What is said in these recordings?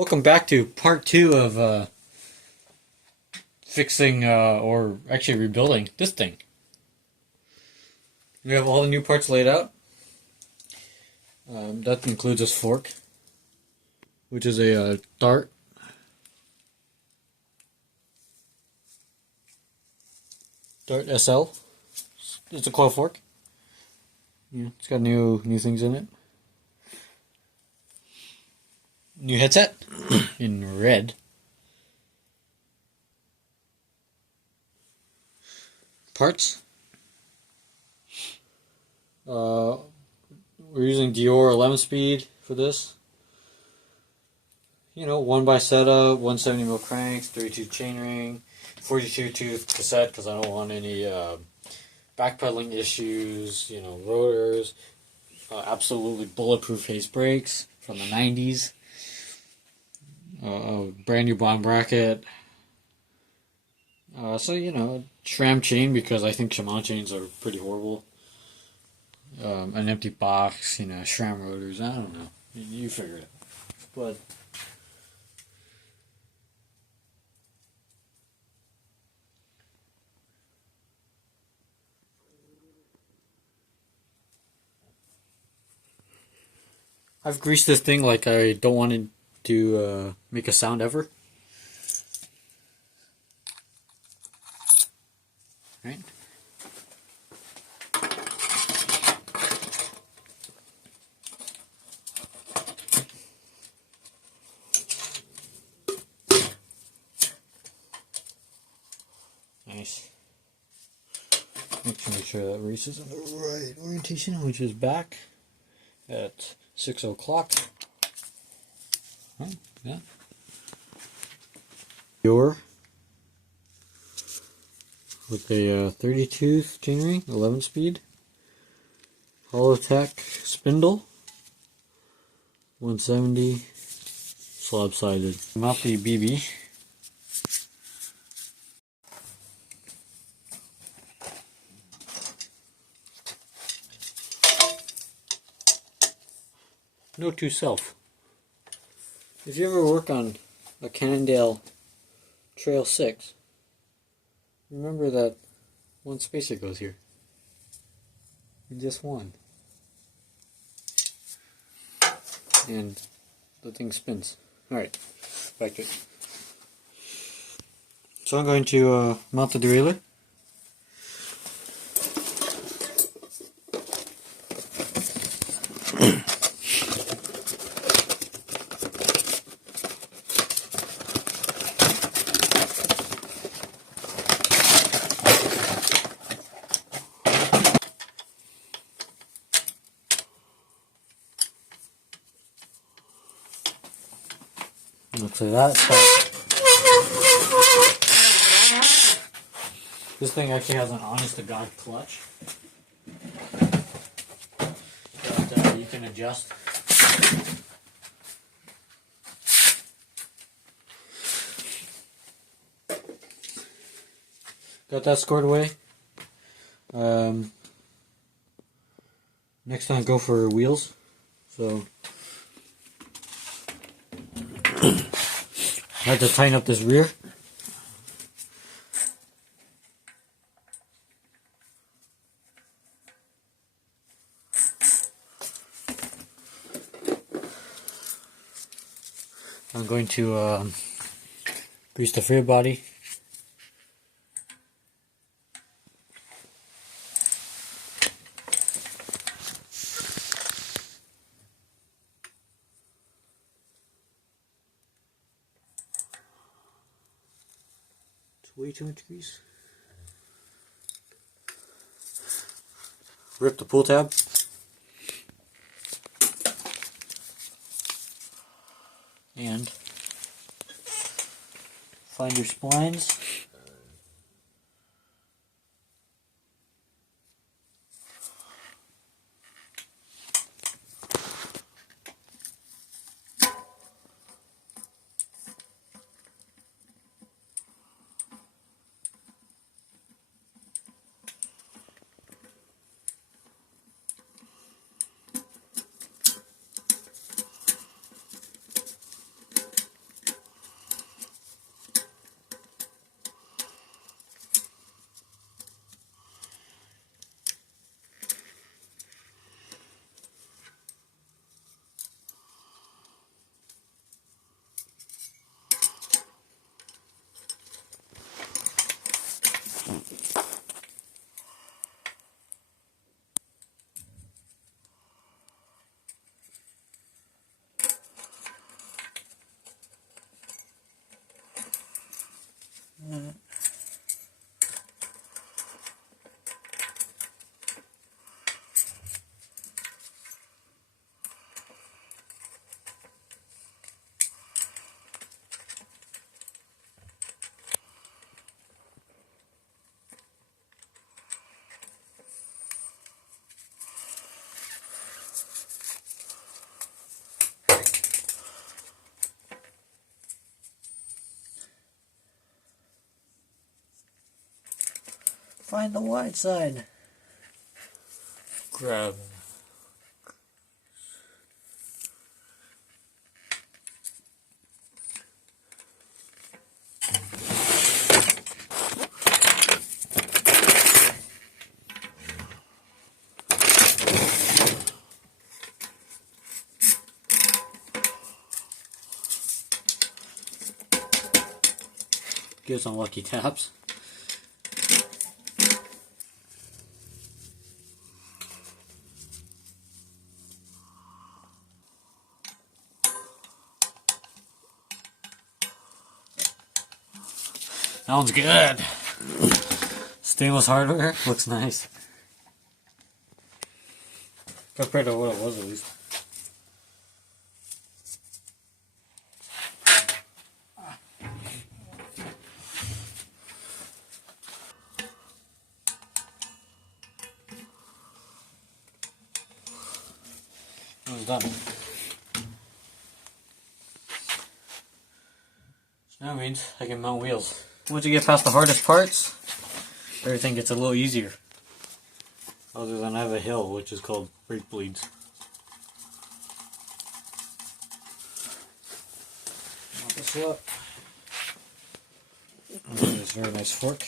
Welcome back to part two of fixing or actually rebuilding this thing. We have all the new parts laid out. That includes this fork, which is a Dart. Dart SL. It's a coil fork. Yeah, it's got new things in it. New headset in red. Parts. We're using Deore 11-speed for this. You know, 1x setup, 170mm cranks, 32 chainring, 42 tooth cassette because I don't want any backpedaling issues. You know, rotors, absolutely bulletproof face brakes from the 90s. A brand new bond bracket. So, you know, SRAM chain because I think Shimano chains are pretty horrible. An empty box, you know, SRAM rotors, I don't know. You figure it out. But I've greased this thing like I don't want it to make a sound ever. Right? Nice. Make sure that race is in the right orientation, which is back at 6 o'clock. Oh, yeah. Deore with a 30 tooth chainring, 11-speed. Holotech spindle, 170, slab sided. Mount the BB. Note to self: if you ever work on a Cannondale Trail 6, remember that one spacer goes here. And just one. And the thing spins. Alright, back to it. So I'm going to mount the derailleur. Looks like that. This thing actually has an honest-to-God clutch that you can adjust. Got that squared away. Next time, go for wheels. So I had to tighten up this rear. I'm going to grease the rear body. Way too much grease. Rip the pull tab. And find your splines. Find the wide side. Grab. Give some lucky taps. That one's good. Stainless hardware looks nice. Compared to what it was, at least. It was done. So now means I can mount wheels. Once you get past the hardest parts, everything gets a little easier. Other than I have a hill, which is called brake bleeds. Mount this up. And this very nice fork.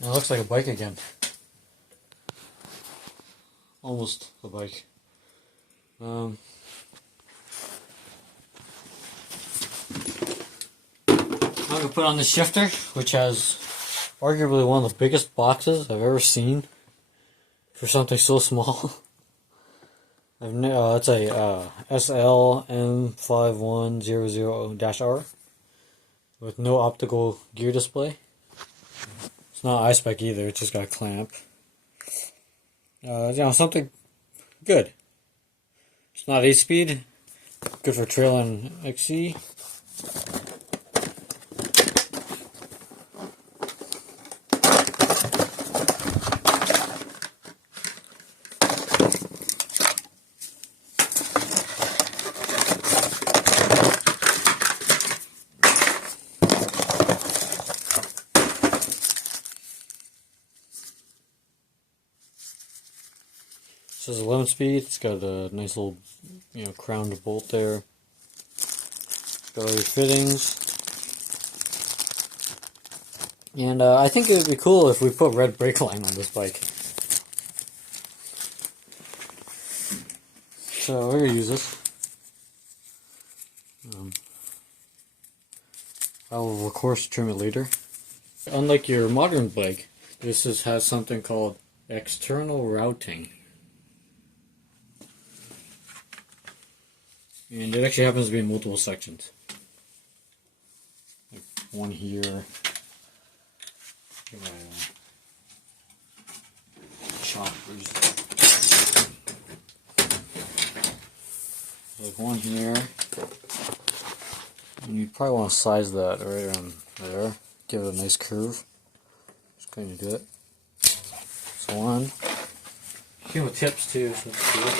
Now it looks like a bike again. Almost a bike. I'm going to put on the shifter, which has arguably one of the biggest boxes I've ever seen for something so small. It's a SL M5100-R with no optical gear display. It's not I-spec either, it's just got a clamp. Something good. It's not 8-speed, good for trail and XC. This is 11-speed. It's got a nice little, crowned bolt there. Got all your fittings. And I think it would be cool if we put red brake line on this bike. So we're gonna use this. I will of course trim it later. Unlike your modern bike, this has something called external routing. And it actually happens to be in multiple sections. Like one here. Choppers. Like one here. And you probably want to size that right around there. Give it a nice curve. Just going to do it. So one. Came with tips too, so that's cool.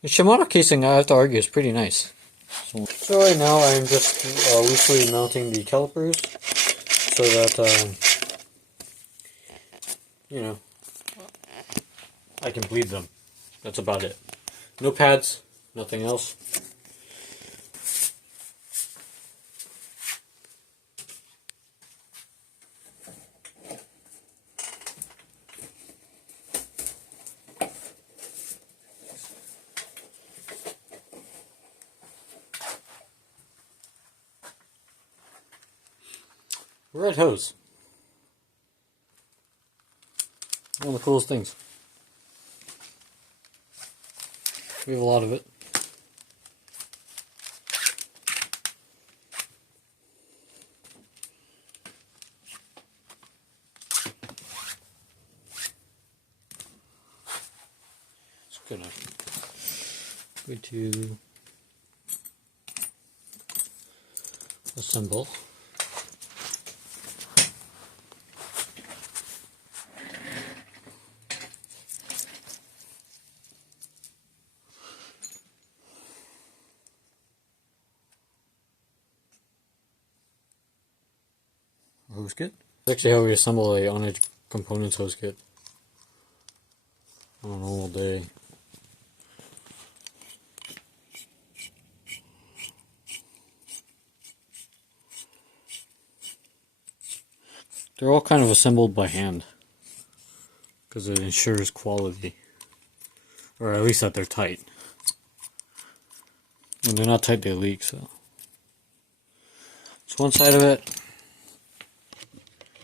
The Shimano casing, I have to argue, is pretty nice. So right now I'm just loosely mounting the calipers so that, I can bleed them. That's about it. No pads, nothing else. Red hose. One of the coolest things. We have a lot of it. Just gonna go to assemble. Hose kit. That's actually how we assemble a on-edge components hose kit on a normal day. They're all kind of assembled by hand because it ensures quality, or at least that they're tight. When they're not tight, they leak. So, it's one side of it.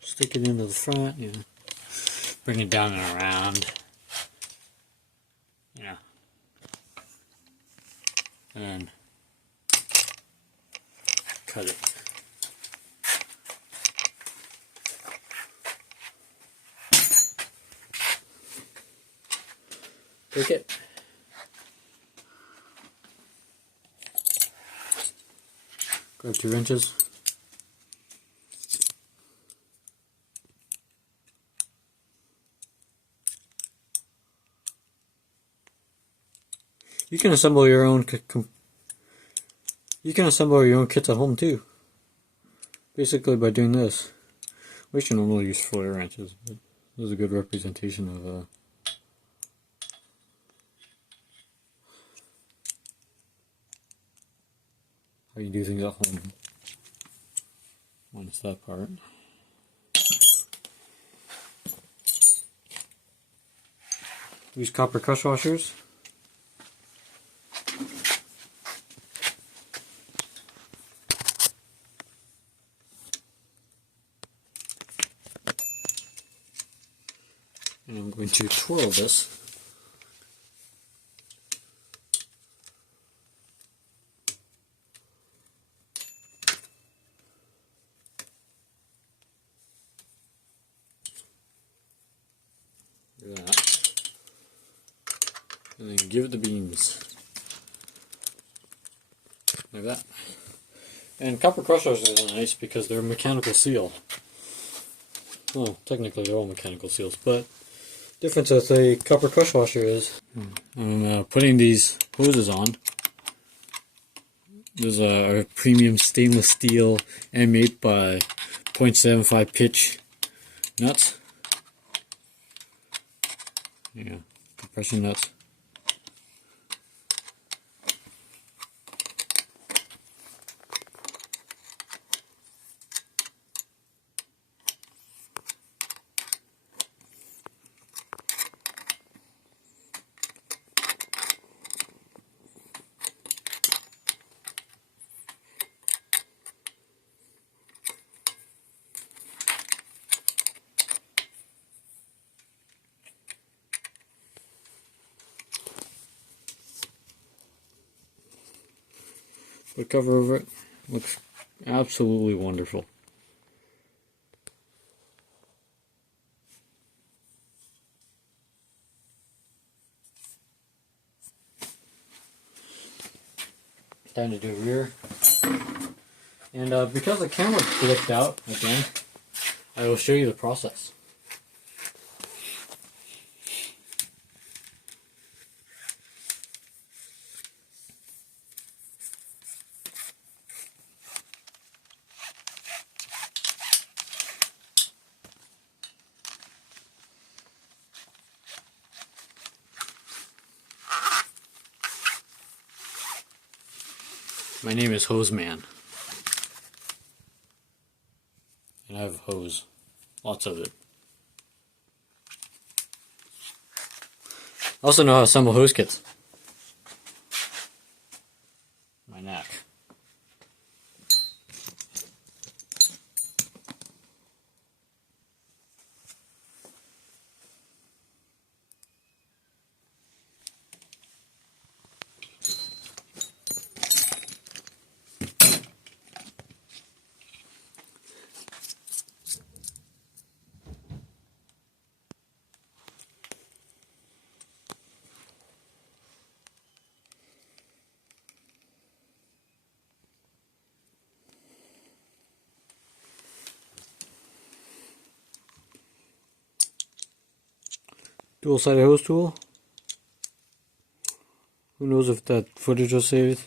Stick it into the front, you know, bring it down and around, yeah, and then cut it. Take it. Grab 2 wrenches. You can assemble your own kits at home too. Basically by doing this. We should normally use flare wrenches, but this is a good representation of how you do things at home. Minus that part. Use copper crush washers. And I'm going to twirl this. Like that. And then give it the beams. Like that. And copper crush washers are nice because they're a mechanical seal. Well, technically they're all mechanical seals, but the difference with a copper crush washer is I'm putting these hoses on. These are premium stainless steel M8 by 0.75 pitch nuts. Yeah, compression nuts. Put cover over it. Looks absolutely wonderful. Time to do rear. And because the camera flipped out again, I will show you the process. My name is Hose Man. And I have hose. Lots of it. I also know how to assemble hose kits. My knack. Dual-sided hose tool. Who knows if that footage was saved?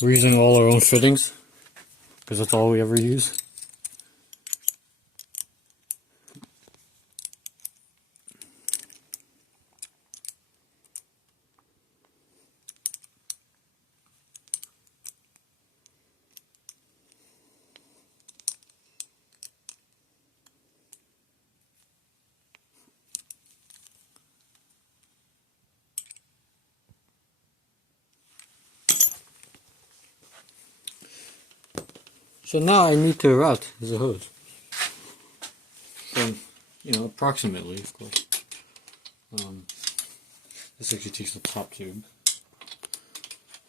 We're using all our own fittings because that's all we ever use. So now I need to route the hose. So, approximately, of course. This actually takes the top tube.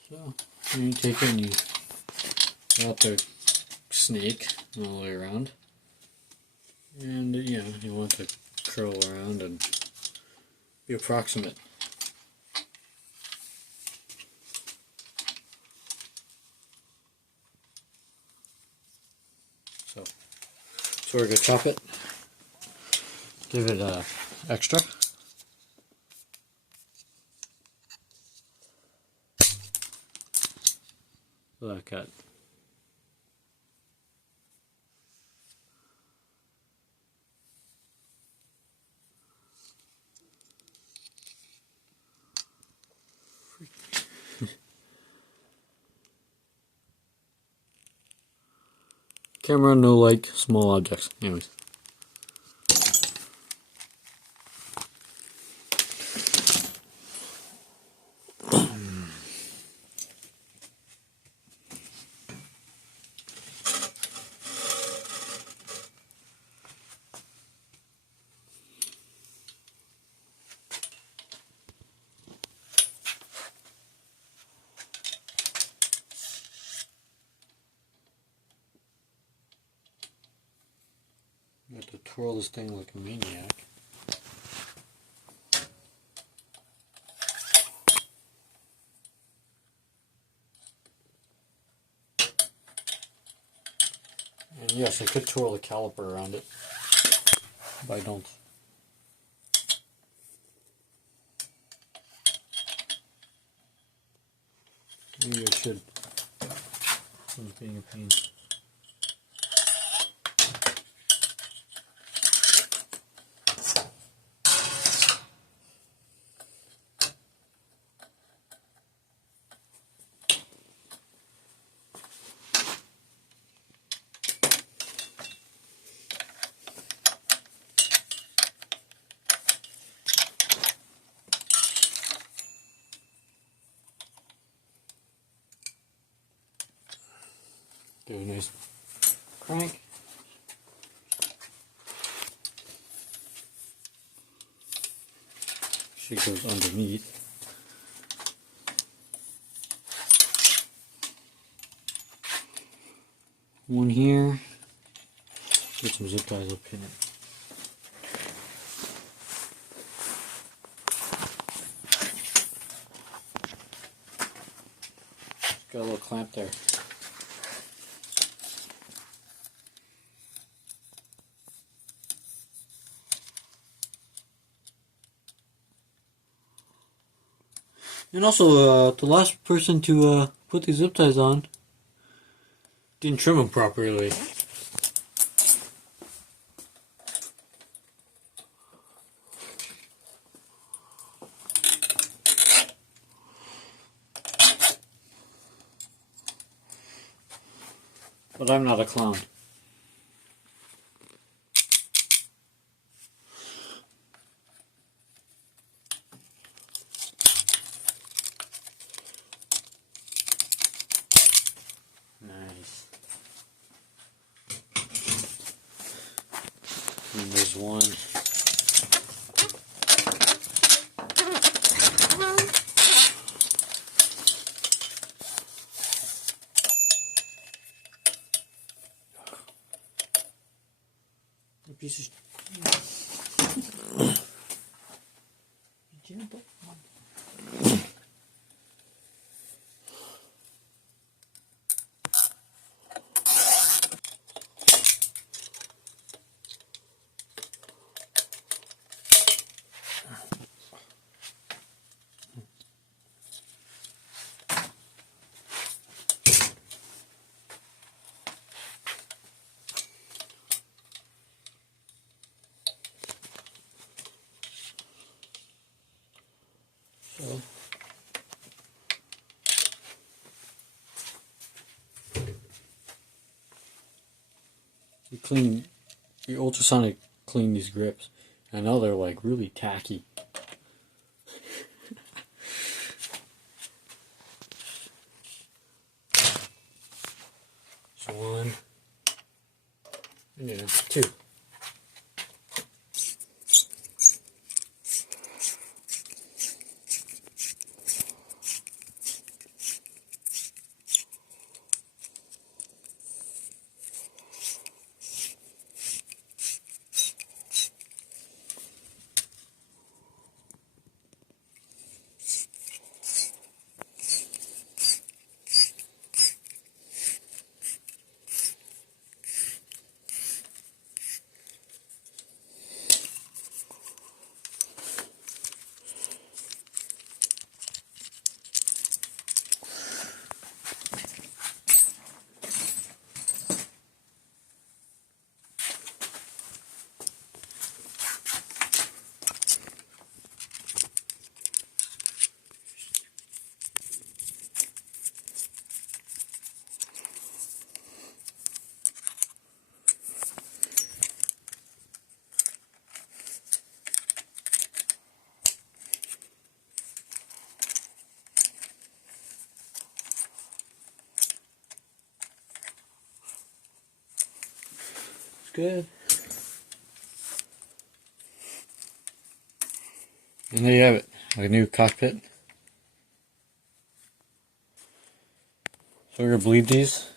So, you take it and you route the snake all the way around. And, you want to curl around and be approximate. So we're going to chop it, give it extra. Like that. Camera, no light, small objects. Anyways. I have to twirl this thing like a maniac. And yes, I could twirl the caliper around it, but I don't. Maybe I should. It's being a pain. Do a nice crank. actually goes underneath. One here. Get some zip ties up here. Got a little clamp there. And also, the last person to put these zip ties on didn't trim them properly. But I'm not a clown. Nice. And there's one. A piece of so. You ultrasonic clean these grips. I know they're like really tacky. So one, and two. Good. And there you have it, a new cockpit. So we're going to bleed these.